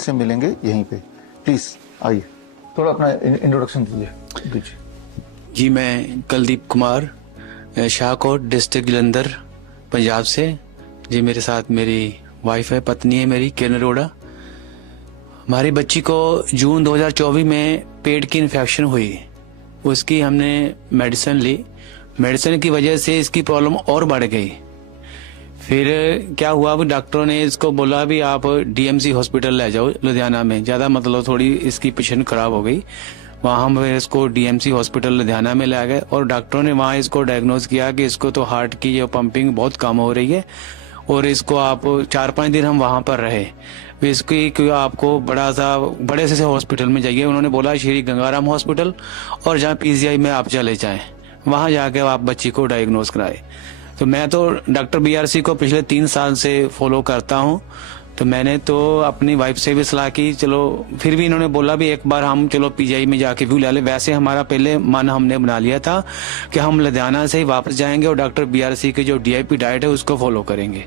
से मिलेंगे यहीं पे। प्लीज आइए, थोड़ा अपना इंट्रोडक्शन दीजिए। जी, मैं कुलदीप कुमार, शाहकोट डिस्ट्रिक्ट जलंधर, पंजाब से। जी, मेरे साथ मेरी वाइफ है, पत्नी है मेरी, किरण अरोड़ा। हमारी बच्ची को जून 2024 में पेट की इन्फेक्शन हुई। उसकी हमने मेडिसिन ली। मेडिसिन की वजह से इसकी प्रॉब्लम और बढ़ गई। फिर क्या हुआ, अब डॉक्टरों ने इसको बोला भी आप डीएमसी हॉस्पिटल ले जाओ लुधियाना में। ज़्यादा मतलब थोड़ी इसकी पेशेंट खराब हो गई। वहाँ हम इसको डीएमसी हॉस्पिटल लुधियाना में ले गए और डॉक्टरों ने वहाँ इसको डायग्नोज किया कि इसको तो हार्ट की जो पंपिंग बहुत कम हो रही है और इसको आप 4-5 दिन हम वहाँ पर रहे। इसकी आपको बड़े से हॉस्पिटल में जाइए। उन्होंने बोला श्री गंगाराम हॉस्पिटल और जहाँ पीजीआई में आप चले जाएं, वहाँ जाके आप बच्ची को डायग्नोज कराए। तो मैं तो डॉक्टर बीआरसी को पिछले 3 साल से फॉलो करता हूँ। तो मैंने तो अपनी वाइफ से भी सलाह की, चलो फिर भी इन्होंने बोला भी एक बार हम चलो पीजीआई में जाके व्यू ले ले। वैसे हमारा पहले मन हमने बना लिया था कि हम लुधियाना से ही वापस जाएंगे और डॉक्टर बीआरसी की जो डीआईपी डाइट है उसको फॉलो करेंगे,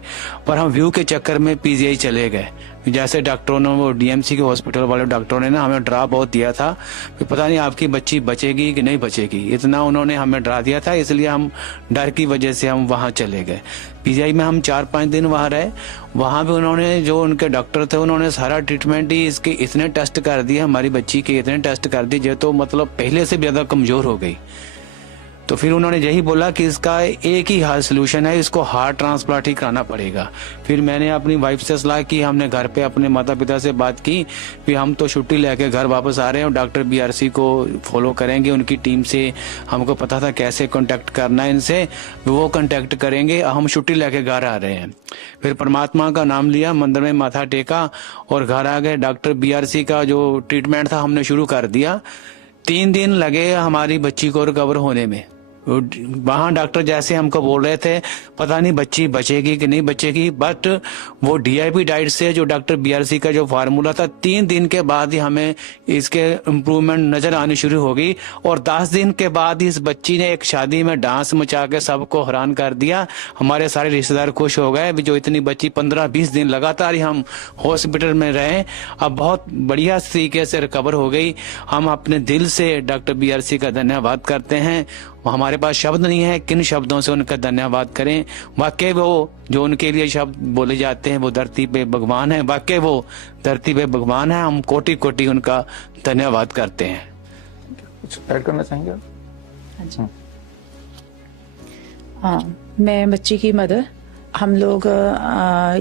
पर हम व्यू के चक्कर में पीजीआई चले गए। जैसे डॉक्टरों ने, वो डीएमसी के हॉस्पिटल वाले डॉक्टरों ने ना हमें डरा बहुत दिया था कि पता नहीं आपकी बच्ची बचेगी कि नहीं बचेगी, इतना उन्होंने हमें डरा दिया था। इसलिए हम डर की वजह से हम वहाँ चले गए। पीजीआई में हम 4-5 दिन वहाँ रहे। वहाँ पे उन्होंने, जो उनके डॉक्टर थे, उन्होंने सारा ट्रीटमेंट ही इसके इतने टेस्ट कर दिए, हमारी बच्ची के इतने टेस्ट कर दिए जो तो मतलब पहले से भी ज्यादा कमजोर हो गई। तो फिर उन्होंने यही बोला कि इसका एक ही हाल सोल्यूशन है, इसको हार्ट ट्रांसप्लांट ही कराना पड़ेगा। फिर मैंने अपनी वाइफ से सलाह की, हमने घर पे अपने माता पिता से बात की कि हम तो छुट्टी लेके घर वापस आ रहे हैं और डॉक्टर बीआरसी को फॉलो करेंगे। उनकी टीम से हमको पता था कैसे कांटेक्ट करना है इनसे, वो कांटेक्ट करेंगे। हम छुट्टी लेके घर आ रहे हैं। फिर परमात्मा का नाम लिया, मंदिर में माथा टेका और घर आ गए। डॉक्टर बीआरसी का जो ट्रीटमेंट था हमने शुरू कर दिया। 3 दिन लगे हमारी बच्ची को रिकवर होने में। वहाँ डॉक्टर जैसे हमको बोल रहे थे पता नहीं बच्ची बचेगी कि नहीं बचेगी, बट वो डीआईपी डाइट से जो डॉक्टर बीआरसी का जो फार्मूला था, 3 दिन के बाद ही हमें इसके इम्प्रूवमेंट नजर आनी शुरू हो गई। और 10 दिन के बाद इस बच्ची ने एक शादी में डांस मचा के सबको हैरान कर दिया। हमारे सारे रिश्तेदार खुश हो गए। जो इतनी बच्ची 15-20 दिन लगातार ही हम हॉस्पिटल में रहे, अब बहुत बढ़िया तरीके से रिकवर हो गई। हम अपने दिल से डॉक्टर बीआरसी का धन्यवाद करते हैं। हमारे पास शब्द नहीं है किन शब्दों से उनका धन्यवाद करें। वाकई वो जो उनके लिए शब्द बोले जाते हैं, वो धरती पे भगवान है। वाकई वो धरती पे भगवान है। हम कोटि कोटि उनका धन्यवाद करते हैं। कुछ ऐड करना चाहेंगे आप? अच्छा, हाँ, मैं बच्ची की मदर। हम लोग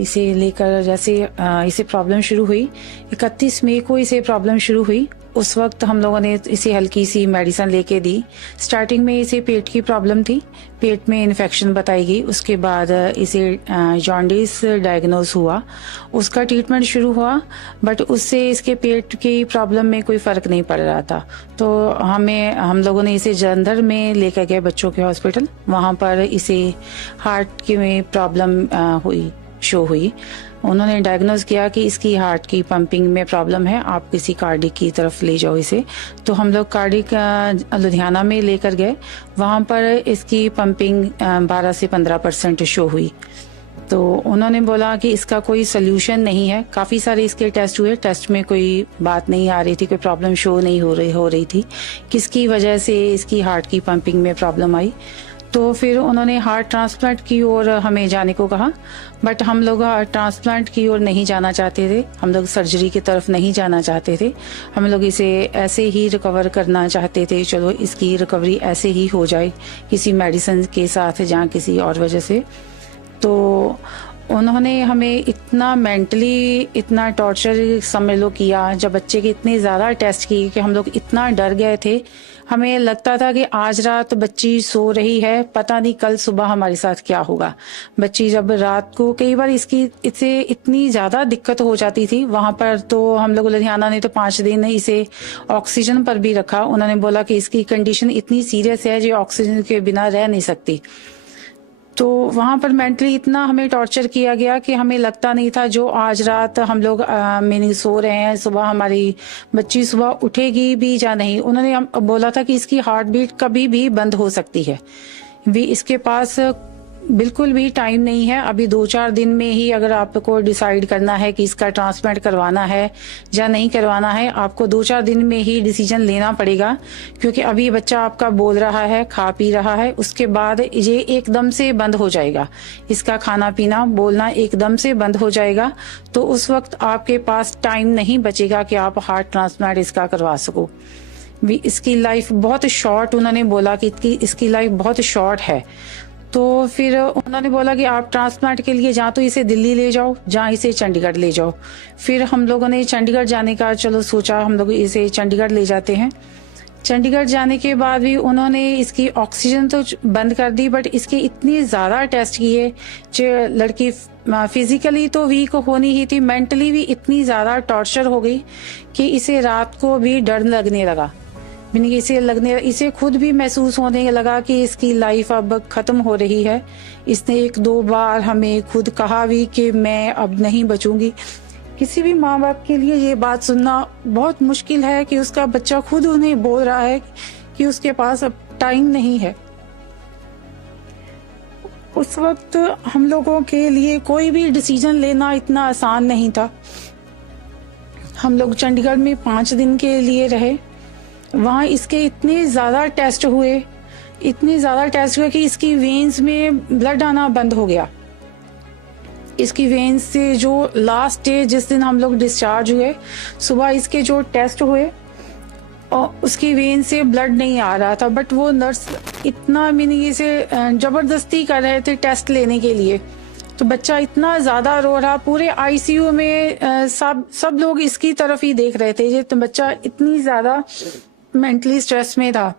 इसे लेकर, जैसे इसे प्रॉब्लम शुरू हुई 31 मई को इसे प्रॉब्लम शुरू हुई, उस वक्त हम लोगों ने इसे हल्की सी मेडिसिन लेके दी। स्टार्टिंग में इसे पेट की प्रॉब्लम थी, पेट में इन्फेक्शन बताई गई। उसके बाद इसे जॉन्डिस डायग्नोज हुआ, उसका ट्रीटमेंट शुरू हुआ, बट उससे इसके पेट की प्रॉब्लम में कोई फर्क नहीं पड़ रहा था। तो हम लोगों ने इसे जलंधर में लेकर गए बच्चों के हॉस्पिटल। वहाँ पर इसे हार्ट की प्रॉब्लम शो हुई। उन्होंने डायग्नोज किया कि इसकी हार्ट की पंपिंग में प्रॉब्लम है, आप किसी कार्डिक की तरफ ले जाओ इसे। तो हम लोग कार्डिक लुधियाना में लेकर गए। वहाँ पर इसकी पंपिंग 12 से 15% शो हुई। तो उन्होंने बोला कि इसका कोई सोल्यूशन नहीं है। काफी सारे इसके टेस्ट हुए, टेस्ट में कोई बात नहीं आ रही थी, कोई प्रॉब्लम शो नहीं हो रही थी, किसकी वजह से इसकी हार्ट की पंपिंग में प्रॉब्लम आई। तो फिर उन्होंने हार्ट ट्रांसप्लांट की ओर हमें जाने को कहा, बट हम लोग हार्ट ट्रांसप्लांट की ओर नहीं जाना चाहते थे। हम लोग सर्जरी की तरफ नहीं जाना चाहते थे। हम लोग इसे ऐसे ही रिकवर करना चाहते थे, चलो इसकी रिकवरी ऐसे ही हो जाए किसी मेडिसिन के साथ या किसी और वजह से। तो उन्होंने हमें इतना मेंटली इतना टॉर्चर समझ लो किया, जब बच्चे के इतने ज़्यादा टेस्ट किए कि हम लोग इतना डर गए थे। हमें लगता था कि आज रात बच्ची सो रही है, पता नहीं कल सुबह हमारे साथ क्या होगा। बच्ची जब रात को, कई बार इससे इतनी ज़्यादा दिक्कत हो जाती थी वहाँ पर। तो हम लोग लुधियाना ने तो 5 दिन इसे ऑक्सीजन पर भी रखा। उन्होंने बोला कि इसकी कंडीशन इतनी सीरियस है जो ऑक्सीजन के बिना रह नहीं सकती। तो वहाँ पर मेंटली इतना हमें टॉर्चर किया गया कि हमें लगता नहीं था जो आज रात हम लोग मीनिंग सो रहे हैं, सुबह हमारी बच्ची सुबह उठेगी भी या नहीं। उन्होंने बोला था कि इसकी हार्ट बीट कभी भी बंद हो सकती है। भी इसके पास बिल्कुल भी टाइम नहीं है। अभी 2-4 दिन में ही अगर आपको डिसाइड करना है कि इसका ट्रांसप्लांट करवाना है या नहीं करवाना है, आपको 2-4 दिन में ही डिसीजन लेना पड़ेगा, क्योंकि अभी बच्चा आपका बोल रहा है, खा पी रहा है, उसके बाद ये एकदम से बंद हो जाएगा। इसका खाना पीना बोलना एकदम से बंद हो जाएगा, तो उस वक्त आपके पास टाइम नहीं बचेगा कि आप हार्ट ट्रांसप्लांट इसका करवा सको। इसकी लाइफ बहुत शॉर्ट, उन्होंने बोला कि इसकी लाइफ बहुत शॉर्ट है। तो फिर उन्होंने बोला कि आप ट्रांसप्लांट के लिए जहाँ तो इसे दिल्ली ले जाओ, जहाँ इसे चंडीगढ़ ले जाओ। फिर हम लोगों ने चंडीगढ़ जाने का चलो सोचा, हम लोग इसे चंडीगढ़ ले जाते हैं। चंडीगढ़ जाने के बाद भी उन्होंने इसकी ऑक्सीजन तो बंद कर दी, बट इसके इतने ज्यादा टेस्ट किए जो लड़की फिजिकली तो वीक होनी ही थी, मेंटली भी इतनी ज्यादा टॉर्चर हो गई कि इसे रात को भी डर लगने लगा। इसे खुद भी महसूस होने लगा कि इसकी लाइफ अब खत्म हो रही है। इसने 1-2 बार हमें खुद कहा भी कि मैं अब नहीं बचूंगी। किसी भी माँ बाप के लिए ये बात सुनना बहुत मुश्किल है कि उसका बच्चा खुद उन्हें बोल रहा है कि उसके पास अब टाइम नहीं है। उस वक्त हम लोगों के लिए कोई भी डिसीजन लेना इतना आसान नहीं था। हम लोग चंडीगढ़ में 5 दिन के लिए रहे। वहाँ इसके इतने ज्यादा टेस्ट हुए कि इसकी वेन्स में ब्लड आना बंद हो गया। इसकी वेन्स से जो लास्ट डे जिस दिन हम लोग डिस्चार्ज हुए, सुबह इसके जो टेस्ट हुए और उसकी वेन से ब्लड नहीं आ रहा था, बट वो नर्स इतना इसे जबरदस्ती कर रहे थे टेस्ट लेने के लिए। तो बच्चा इतना ज्यादा रो रहा, पूरे आईसीयू में सब लोग इसकी तरफ ही देख रहे थे। तो बच्चा इतनी ज्यादा मेंटली स्ट्रेस में था।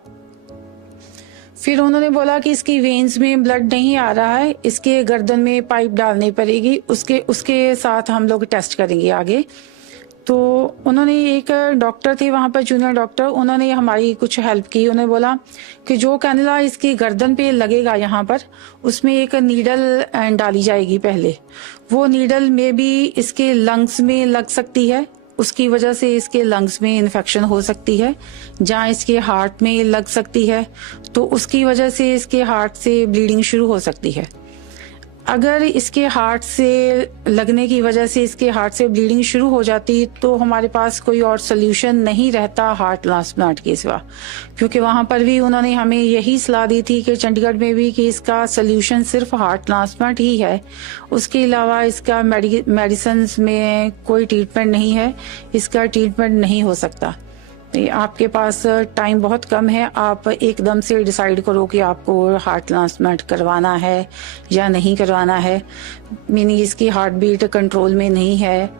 फिर उन्होंने बोला कि इसकी वेन्स में ब्लड नहीं आ रहा है, इसके गर्दन में पाइप डालनी पड़ेगी, उसके साथ हम लोग टेस्ट करेंगे आगे। तो उन्होंने एक डॉक्टर थे वहां पर, जूनियर डॉक्टर, उन्होंने हमारी कुछ हेल्प की। उन्होंने बोला कि जो कैनुला इसकी गर्दन पे लगेगा यहाँ पर, उसमें एक नीडल डाली जाएगी पहले। वो नीडल में भी इसके लंग्स में लग सकती है, उसकी वजह से इसके लंग्स में इन्फेक्शन हो सकती है। जहाँ इसके हार्ट में लग सकती है तो उसकी वजह से इसके हार्ट से ब्लीडिंग शुरू हो सकती है। अगर इसके हार्ट से लगने की वजह से इसके हार्ट से ब्लीडिंग शुरू हो जाती तो हमारे पास कोई और सोल्यूशन नहीं रहता हार्ट ट्रांसप्लांट के सिवा, क्योंकि वहां पर भी उन्होंने हमें यही सलाह दी थी कि चंडीगढ़ में भी कि इसका सोल्यूशन सिर्फ हार्ट ट्रांसप्लांट ही है, उसके अलावा इसका मेडिसिन में कोई ट्रीटमेंट नहीं है, इसका ट्रीटमेंट नहीं हो सकता। आपके पास टाइम बहुत कम है, आप एकदम से डिसाइड करो कि आपको हार्ट ट्रांसप्लांट करवाना है या नहीं करवाना है। मीनिंग इसकी हार्ट बीट कंट्रोल में नहीं है।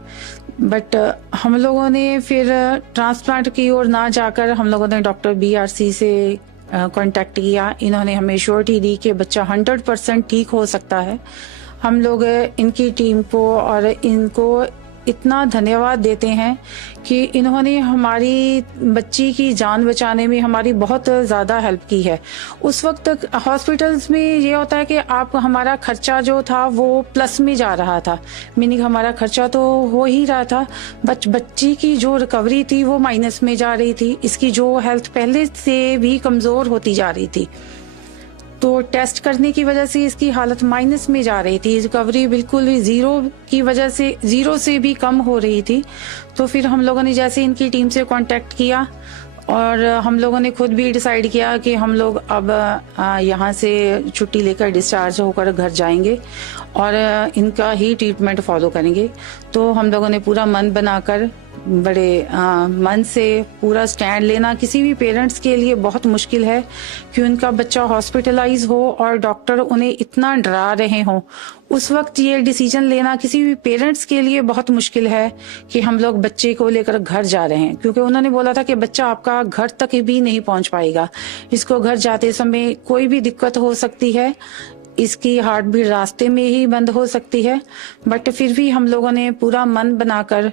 बट हम लोगों ने फिर ट्रांसप्लांट की ओर ना जाकर हम लोगों ने डॉक्टर BRC से कांटेक्ट किया। इन्होंने हमें श्योरिटी दी कि बच्चा 100% ठीक हो सकता है। हम लोग इनकी टीम को और इनको इतना धन्यवाद देते हैं कि इन्होंने हमारी बच्ची की जान बचाने में हमारी बहुत ज़्यादा हेल्प की है। उस वक्त हॉस्पिटल्स में ये होता है कि आप हमारा खर्चा जो था वो प्लस में जा रहा था, मीनिंग हमारा खर्चा तो हो ही रहा था, बच्ची की जो रिकवरी थी वो माइनस में जा रही थी। इसकी जो हेल्थ पहले से भी कमज़ोर होती जा रही थी, तो टेस्ट करने की वजह से इसकी हालत माइनस में जा रही थी। रिकवरी बिल्कुल भी जीरो से भी कम हो रही थी। तो फिर हम लोगों ने जैसे इनकी टीम से कांटेक्ट किया और हम लोगों ने खुद भी डिसाइड किया कि हम लोग अब यहाँ से छुट्टी लेकर डिस्चार्ज होकर घर जाएंगे और इनका ही ट्रीटमेंट फॉलो करेंगे। तो हम लोगों ने पूरा मन बनाकर बड़े मन से पूरा स्टैंड लेना किसी भी पेरेंट्स के लिए बहुत मुश्किल है कि उनका बच्चा हॉस्पिटलाइज हो और डॉक्टर उन्हें इतना डरा रहे हों। उस वक्त ये डिसीजन लेना किसी भी पेरेंट्स के लिए बहुत मुश्किल है कि हम लोग बच्चे को लेकर घर जा रहे हैं, क्योंकि उन्होंने बोला था कि बच्चा आपका घर तक भी नहीं पहुंच पाएगा, इसको घर जाते समय कोई भी दिक्कत हो सकती है, इसकी हार्ट भी रास्ते में ही बंद हो सकती है। बट फिर भी हम लोगों ने पूरा मन बनाकर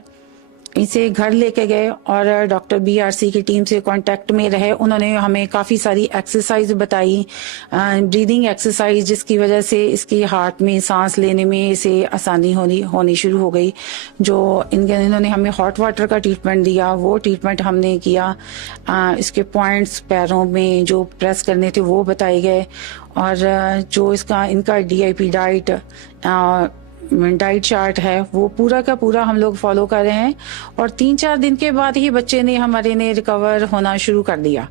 इसे घर लेके गए और डॉक्टर BRC की टीम से कांटेक्ट में रहे। उन्होंने हमें काफ़ी सारी एक्सरसाइज बताई, ब्रीदिंग एक्सरसाइज, जिसकी वजह से इसकी हार्ट में सांस लेने में इसे आसानी होनी शुरू हो गई। जो इन्होंने हमें हॉट वाटर का ट्रीटमेंट दिया, वो ट्रीटमेंट हमने किया। इसके पॉइंट्स पैरों में जो प्रेस करने थे वो बताए गए, और जो इनका DIP डाइट चार्ट है वो पूरा का पूरा हम लोग फॉलो कर रहे हैं। और 3-4 दिन के बाद ही बच्चे ने हमारे ने रिकवर होना शुरू कर दिया।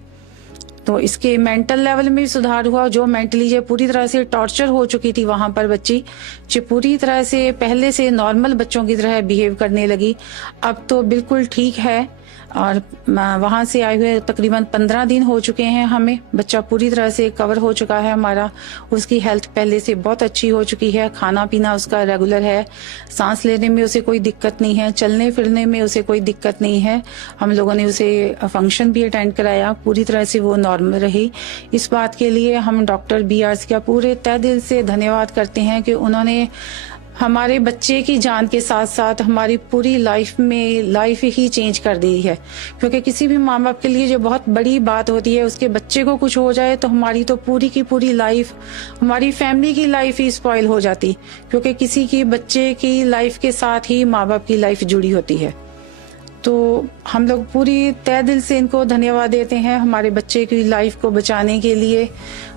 तो इसके मेंटल लेवल में भी सुधार हुआ। जो मेंटली जो पूरी तरह से टॉर्चर हो चुकी थी वहां पर बच्ची, जो पूरी तरह से पहले से नॉर्मल बच्चों की तरह बिहेव करने लगी, अब तो बिल्कुल ठीक है। और वहां से आए हुए तकरीबन 15 दिन हो चुके हैं हमें। बच्चा पूरी तरह से कवर हो चुका है हमारा। उसकी हेल्थ पहले से बहुत अच्छी हो चुकी है। खाना पीना उसका रेगुलर है। सांस लेने में उसे कोई दिक्कत नहीं है। चलने फिरने में उसे कोई दिक्कत नहीं है। हम लोगों ने उसे फंक्शन भी अटेंड कराया, पूरी तरह से वो नॉर्मल रही। इस बात के लिए हम डॉक्टर BRC का पूरे तहे दिल से धन्यवाद करते हैं कि उन्होंने हमारे बच्चे की जान के साथ साथ हमारी पूरी लाइफ ही चेंज कर दी है। क्योंकि किसी भी माँ बाप के लिए जो बहुत बड़ी बात होती है, उसके बच्चे को कुछ हो जाए तो हमारी तो पूरी की पूरी लाइफ, हमारी फैमिली की लाइफ ही स्पॉइल हो जाती। क्योंकि किसी की बच्चे की लाइफ के साथ ही माँ बाप की लाइफ जुड़ी होती है। तो हम लोग पूरी तहे दिल से इनको धन्यवाद देते हैं, हमारे बच्चे की लाइफ को बचाने के लिए,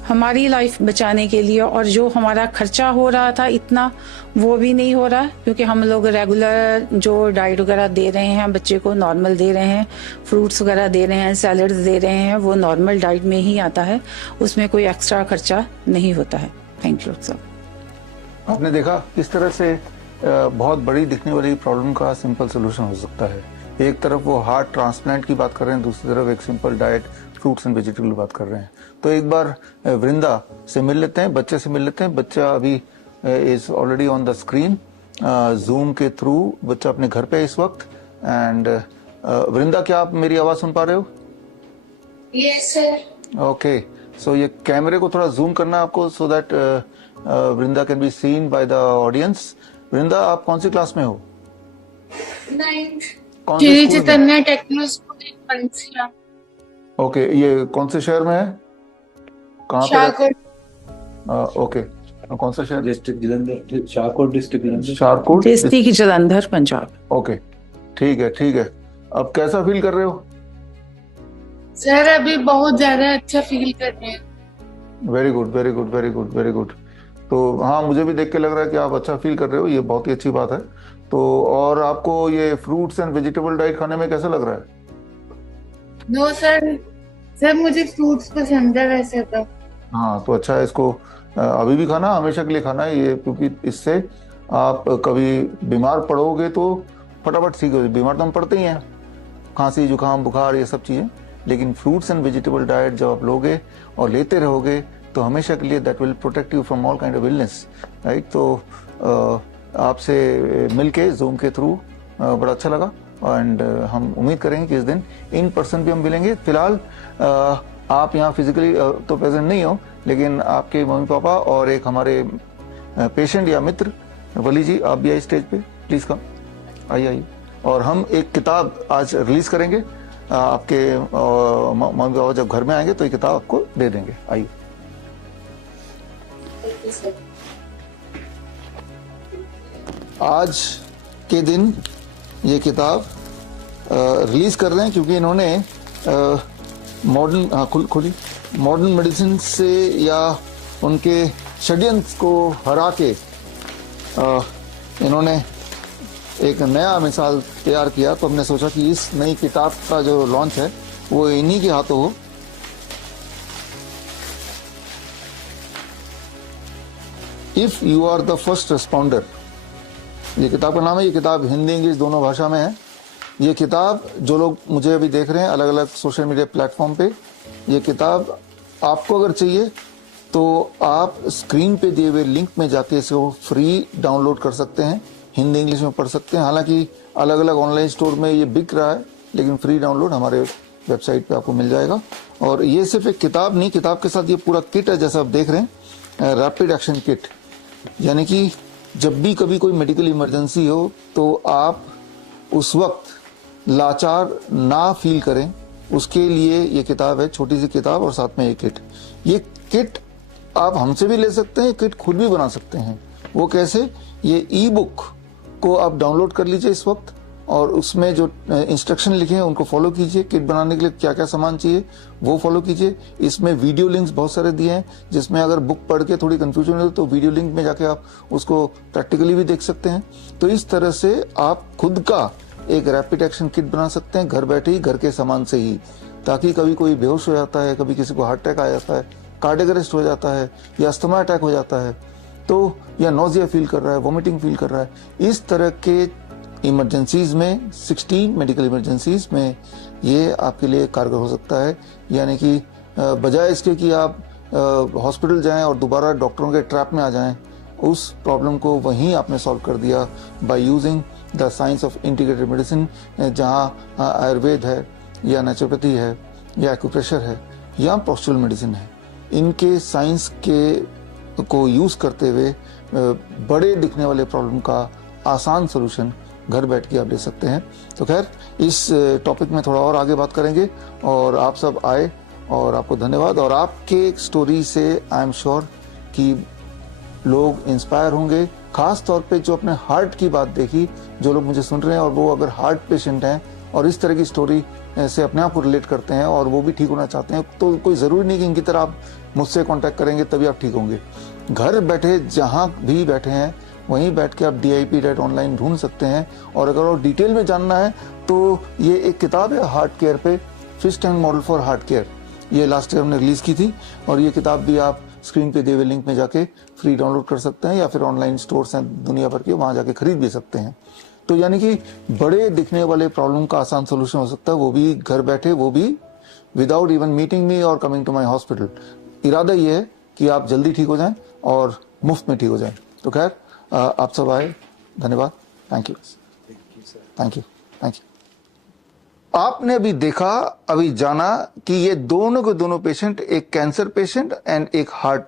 हमारी लाइफ बचाने के लिए। और जो हमारा खर्चा हो रहा था इतना, वो भी नहीं हो रहा, क्योंकि हम लोग रेगुलर जो डाइट वगैरह दे रहे हैं बच्चे को, नॉर्मल दे रहे हैं, फ्रूट्स वगैरह दे रहे हैं, सैलड्स दे रहे हैं, वो नॉर्मल डाइट में ही आता है। उसमें कोई एक्स्ट्रा खर्चा नहीं होता है। Thank you sir. आपने देखा किस तरह से बहुत बड़ी दिखने वाली प्रॉब्लम का सिंपल सोल्यूशन हो सकता है। एक तरफ वो हार्ट ट्रांसप्लांट की बात कर रहे हैं, दूसरी तरफ एक simple diet, fruits and vegetable की बात कर रहे हैं। तो एक बार वृंदा से मिल लेते हैं, बच्चे से मिल लेते हैं। बच्चा अभी is already on the screen, zoom के थ्रू बच्चा अपने घर पे है इस वक्त। एंड वृंदा, क्या आप मेरी आवाज सुन पा रहे हो? Yes sir. ओके, सो ये कैमरे को थोड़ा जूम करना है आपको, so that Vrinda can be seen by the audience. Vrinda, आप कौन सी क्लास में हो? 9th। कौन से श्री स्कूल में? चैतन्य टेक्नो स्कूल पंसिया। ओके, ये कौन से शहर में है? कहाँ पे? शाहकोट। ओके, कौन सा शहर? District Jalandhar, Shahkot district Jalandhar. Shahkot district Jalandhar, Punjab. Okay, ठीक है ठीक है। अब कैसा फील कर रहे हो? सर अभी बहुत ज्यादा अच्छा फील कर रहे हैं। Very good very good very good very good. तो हाँ, मुझे भी देख के लग रहा है कि आप अच्छा फील कर रहे हो, ये बहुत ही अच्छी बात है। तो और आपको ये फ्रूट्स एंड वेजिटेबल डाइट खाने में कैसा लग रहा है? नो सर, सर मुझे फ्रूट्स पसंद है वैसे तो। हाँ, तो अच्छा है, इसको अभी भी खाना, हमेशा के लिए खाना है ये, क्योंकि इससे आप कभी बीमार पड़ोगे तो फटाफट सीख हो। बीमार तो हम पड़ते ही हैं, खांसी जुकाम बुखार ये सब चीज़ें, लेकिन फ्रूट्स एंड वेजिटेबल डाइट जब आप लोगे और लेते रहोगे तो हमेशा के लिए that will protect you from all kind of illness, right. तो आपसे मिलके जूम के थ्रू बड़ा अच्छा लगा। एंड हम उम्मीद करेंगे कि इस दिन इन पर्सन भी हम मिलेंगे। फिलहाल आप यहाँ फिजिकली तो प्रेजेंट नहीं हो, लेकिन आपके मम्मी पापा और एक हमारे पेशेंट या मित्र वली जी, आप भी आइए स्टेज पे, प्लीज कम, आइए आइए। और हम एक किताब आज रिलीज करेंगे, आपके मम्मी पापा जब घर में आएंगे तो ये किताब आपको दे देंगे। आइए। आज के दिन ये किताब रिलीज कर रहे हैं क्योंकि इन्होंने मॉडर्न मेडिसिन से या उनके षड्यंत्र को हरा के इन्होंने एक नया मिसाल तैयार किया। तो हमने सोचा कि इस नई किताब का जो लॉन्च है वो इन्हीं के हाथों हो। If you are the first responder, ये किताब का नाम है। ये किताब हिंदी इंग्लिश दोनों भाषा में है। ये किताब जो लोग मुझे अभी देख रहे हैं अलग अलग सोशल मीडिया प्लेटफॉर्म पे, ये किताब आपको अगर चाहिए तो आप स्क्रीन पे दिए हुए लिंक में जाके इसको फ्री डाउनलोड कर सकते हैं, हिंदी इंग्लिश में पढ़ सकते हैं। हालांकि अलग अलग ऑनलाइन स्टोर में ये बिक रहा है, लेकिन फ्री डाउनलोड हमारे वेबसाइट पे आपको मिल जाएगा। और ये सिर्फ एक किताब नहीं, किताब के साथ ये पूरा किट है, जैसा आप देख रहे हैं, रैपिड एक्शन किट। यानी कि जब भी कभी कोई मेडिकल इमरजेंसी हो तो आप उस वक्त लाचार ना फील करें उसके लिए ये किताब है, छोटी सी किताब और साथ में एक किट। ये किट आप हमसे भी ले सकते हैं, किट खुद भी बना सकते हैं। वो कैसे? ये ई बुक को आप डाउनलोड कर लीजिए इस वक्त और उसमें जो इंस्ट्रक्शन लिखे हैं उनको फॉलो कीजिए। किट बनाने के लिए क्या क्या सामान चाहिए वो फॉलो कीजिए। इसमें वीडियो लिंक्स बहुत सारे दिए हैं जिसमें अगर बुक पढ़ के थोड़ी कंफ्यूजन हो तो वीडियो लिंक में जाके आप उसको प्रैक्टिकली भी देख सकते हैं। तो इस तरह से आप खुद का एक रैपिड एक्शन किट बना सकते हैं घर बैठे ही, घर के सामान से ही, ताकि कभी कोई बेहोश हो जाता है, कभी किसी को हार्ट अटैक आ जाता है, कार्डियक अरेस्ट हो जाता है या अस्थमा अटैक हो जाता है, तो या नोजिया फील कर रहा है, वोमिटिंग फील कर रहा है, इस तरह के इमरजेंसीज में 16 मेडिकल इमरजेंसीज में ये आपके लिए कारगर हो सकता है। यानी कि बजाय इसके कि आप हॉस्पिटल जाएं और दोबारा डॉक्टरों के ट्रैप में आ जाएं, उस प्रॉब्लम को वहीं आपने सॉल्व कर दिया by using the science of integrated medicine, जहाँ आयुर्वेद है या नेचुरोपैथी है या एक्यूप्रेशर है या पोस्चरल मेडिसिन है। इनके साइंस के को यूज करते हुए बड़े दिखने वाले प्रॉब्लम का आसान सोल्यूशन घर बैठ के आप ले सकते हैं। तो खैर, इस टॉपिक में थोड़ा और आगे बात करेंगे और आप सब आए और आपको धन्यवाद। और आपके स्टोरी से आई एम श्योर कि लोग इंस्पायर होंगे, खास तौर पे जो अपने हार्ट की बात देखी, जो लोग मुझे सुन रहे हैं और वो अगर हार्ट पेशेंट हैं और इस तरह की स्टोरी से अपने आप को रिलेट करते हैं और वो भी ठीक होना चाहते हैं, तो कोई ज़रूरी नहीं कि इनकी तरह आप मुझसे कांटेक्ट करेंगे तभी आप ठीक होंगे। घर बैठे जहाँ भी बैठे हैं वहीं बैठ के आप DIP ऑनलाइन ढूंढ सकते हैं। और अगर और डिटेल में जानना है तो ये एक किताब है हार्ट केयर पे, fist and model for heart care, ये लास्ट ईयर हमने रिलीज की थी और ये किताब भी आप स्क्रीन पे दिए हुए लिंक में जाके फ्री डाउनलोड कर सकते हैं या फिर ऑनलाइन स्टोर्स हैं दुनिया भर के, वहां जाके खरीद भी सकते हैं। तो यानी कि बड़े दिखने वाले प्रॉब्लम का आसान सोल्यूशन हो सकता है, वो भी घर बैठे, वो भी विदाउट इवन मीटिंग मी और कमिंग टू माई हॉस्पिटल। इरादा ये है कि आप जल्दी ठीक हो जाएं और मुफ्त में ठीक हो जाएं। तो खैर, आप सब आए, धन्यवाद, thank you, thank you, thank you. आपने अभी देखा, अभी जाना कि ये दोनों के दोनों पेशेंट, एक कैंसर पेशेंट एंड एक हार्ट